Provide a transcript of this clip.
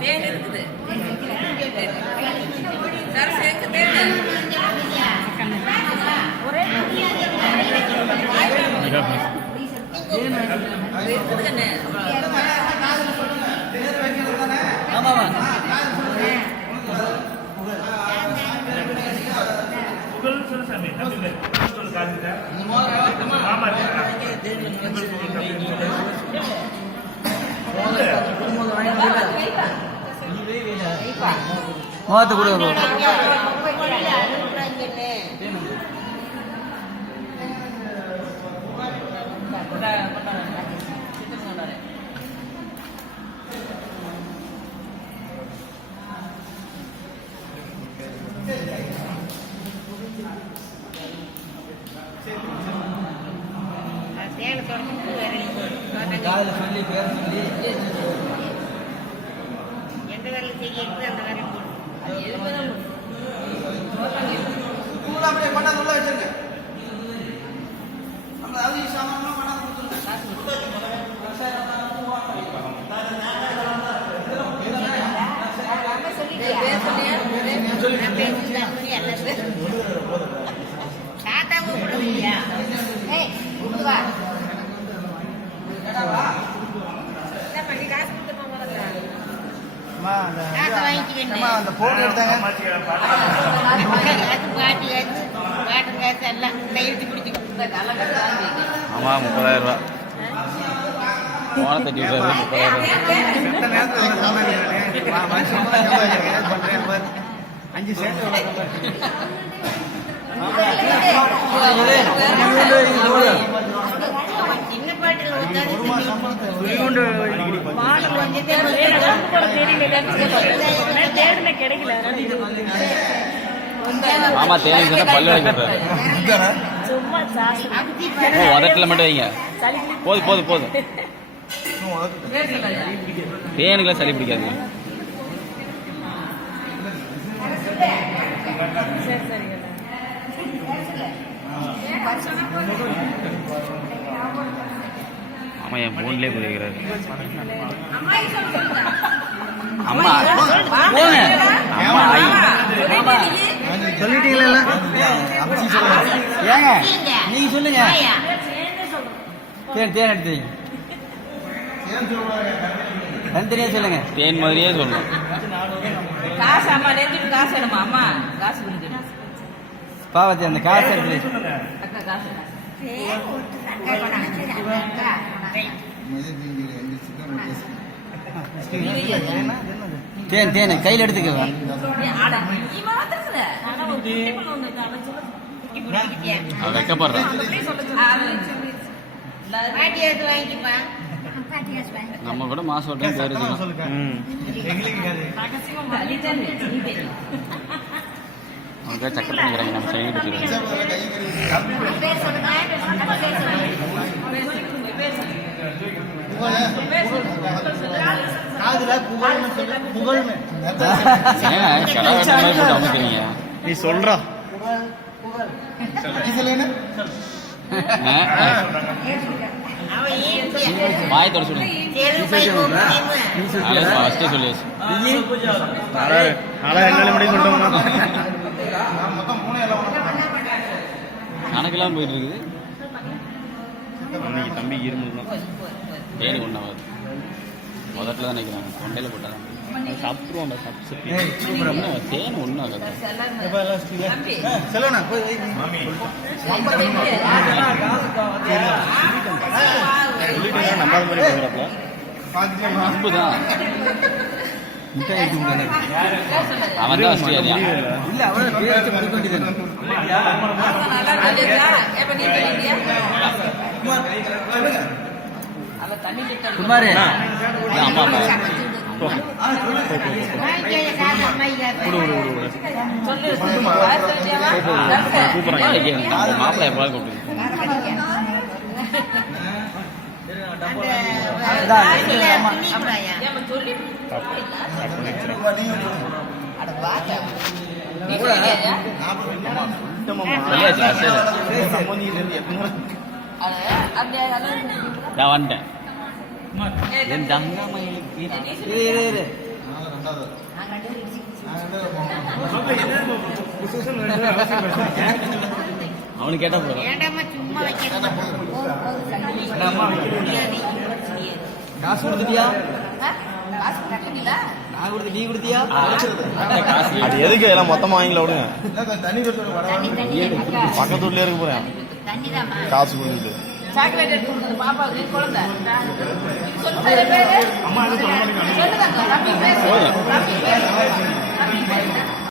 தேன் இருக்குது மூவத்து கூட சொல்லி பேர் சொல்லி எந்த வேலை செய்ய அந்த வேலை கொண்டாந்து உள்ள வச்சிருங்க. அது சாமான் அந்த போன் எடுத்தாங்க ஆமா 30,000 ரூபா போன தட்டி விட்டாரு 30,000 5 சேர்த்து ஆமா தேனி பல்லு வைக்கிறாரு உதட்டில் மட்டும் வைங்க போதும் போதும் போதும் தேனுக்கெல்லாம் சளி பிடிக்காது ஆமா என் போன்லயே குதிக்கிறாரு அம்மா போங்க அம்மா சொல்லிட்டீங்களா ஏங்க நீங்க சொல்லுங்க தேன் தேன் எடுத்தீங்க தனித்தனியா சொல்லுங்க தேன் மாதிரியே சொல்லணும் காசு அம்மா நேற்று காசு வேணுமா அம்மா காசு பாவத்தி அந்த காசு எடுத்து காசு தேன் தேன் கையில் எடுத்துக்கவா வைக்கப்படுறேன் நம்ம கூட மாசம் ஒரு டைம் போயிருக்கோம் அவங்க சக்கரை பண்ணிக்கிறாங்க நம்ம செய்யிட்டு நீ சொல்ற வாயத்தோட சொல்லுங்க சொல்லியாச்சு கணக்கெல்லாம் போயிட்டு இருக்குது அன்னைக்கு தம்பி இருமல் தான் தேனி ஒன்றாவது முதல்ல தான் நினைக்கிறாங்க தொண்டையில் போட்டாங்க சாப்பிட்ருவோம் தேன் ஒன்றும் ஆகாது நம்பாத மாதிரி போகிறப்ப அன்பு தான் அவன் தான் வசதியா இல்ல அவன் பேருக்கு கொடுக்க வேண்டியது குமார் அம்மா மாப்பிள்ளை எப்போ கூப்பிட்டு ஏம்மா சொல்லி அட வாங்க நீ சொல்லியா சொல்லியாச்சு அரசியல் அது அப்படியே அதான் நான் வந்துட்டேன் என் தங்கமயிலுக்கு அவனுக்கு கேட்டா போதும் காசு கொடுத்துட்டியா காசு கட்டுங்களா நான் கொடுத்து நீ கொடுத்தியா காசு அது எதுக்கு எல்லாம் மொத்தமா வாங்கில விடுங்க அக்கா பக்கத்து வீட்லயே இருக்க போறேன் காசு கொடுத்துட்டு சாக்லேட் எடுத்து கொடுத்தது பாப்பாவுக்கு குழந்தை சொல்லு சார் பேரு சொல்லுதாங்க ரம்மி பேசு ரம்மி பேசு